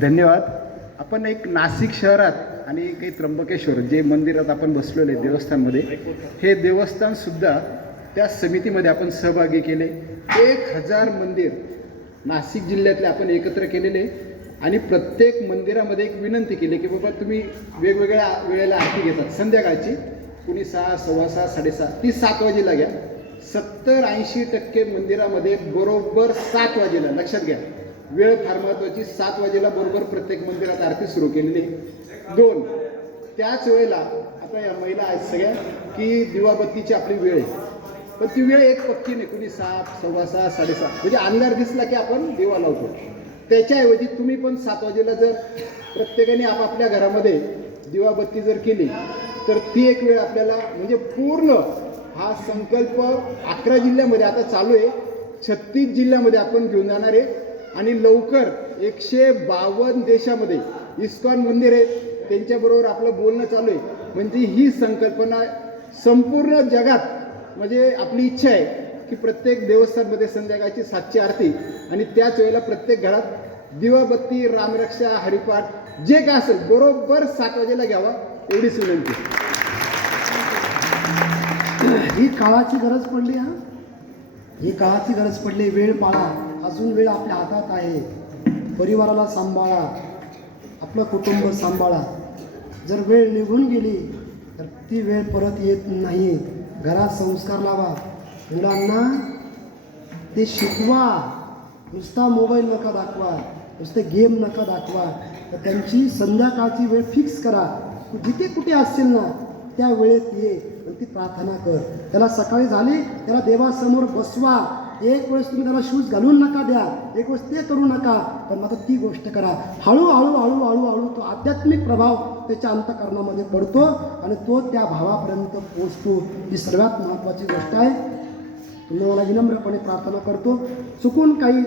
धन्यवाद. आपण एक नाशिक शहरात आणि काही त्र्यंबकेश्वर जे मंदिरात आपण बसलेले आहे देवस्थानमध्ये हे देवस्थानसुद्धा त्या समितीमध्ये आपण सहभागी केले. एक हजार मंदिर नाशिक जिल्ह्यातले आपण एकत्र केलेले आणि प्रत्येक मंदिरामध्ये एक विनंती केली की बाबा तुम्ही वेगवेगळ्या वेळेला आरती घेतात. संध्याकाळची कुणी सहा सव्वा सहा साडेसहा ती सात वाजेला घ्या. सत्तर ऐंशी टक्के मंदिरामध्ये बरोबर सात वाजेला लक्षात घ्या. वेळ फार महत्वाची. सात वाजेला बरोबर प्रत्येक मंदिरात आरती सुरू केलेली दोन त्याच वेळेला आता या महिला आहेत सगळ्या की दिवाबत्तीची आपली वेळ आहे. पण ती वेळ एक पक्की नाही. कुणी सहा सव्वा सहा साडेसहा म्हणजे अंधार दिसला की आपण दिवा लावतो. त्याच्याऐवजी तुम्ही पण सात वाजेला जर प्रत्येकाने आपापल्या घरामध्ये दिवाबत्ती जर केली तर ती एक वेळ आपल्याला म्हणजे पूर्ण हा संकल्प अकरा जिल्ह्यामध्ये आता चालू आहे. छत्तीस जिल्ह्यामध्ये आपण घेऊन जाणार आहे. आणि लवकर एकशे बावन्न देशामध्ये इस्कॉन मंदिर आहे. त्यांच्याबरोबर आपलं बोलणं चालू आहे. म्हणजे ही संकल्पना संपूर्ण जगात म्हणजे आपली इच्छा आहे की प्रत्येक देवस्थानमध्ये संध्याकाळची सातची आरती आणि त्याच वेळेला प्रत्येक घरात दिवाबत्ती रामरक्षा हरिपाठ जे काय असेल बरोबर सात वाजेला घ्यावा एवढीच विनंती. ही काळाची गरज पडली हा? ही काळाची गरज पडली वेळ पाळा. अजून वेळ आपल्या हातात आहे. परिवाराला सांभाळा. आपलं कुटुंब सांभाळा. जर वेळ निघून गेली तर ती वेळ परत येत नाही. घरात संस्कार लावा. मुलांना ते शिकवा. नुसता मोबाईल नका दाखवा. नुसते गेम नका दाखवा. तर त्यांची संध्याकाळची वेळ फिक्स करा. जिथे कुठे असतील ना त्या वेळेत ये आणि ती प्रार्थना कर. त्याला सकाळी झाली त्याला देवासमोर बसवा. एक वेळेस तुम्ही त्याला शूज घालून नका द्या. एक वेळेस ते करू नका. पण मात्र ती गोष्ट करा. हळूहळू हळूहळू हळू तो आध्यात्मिक प्रभाव त्याच्या अंतकरणामध्ये पडतो आणि तो त्या भावापर्यंत पोचतो ही सर्वात महत्त्वाची गोष्ट आहे. तुम्ही मला विनम्रपणे प्रार्थना करतो. चुकून काही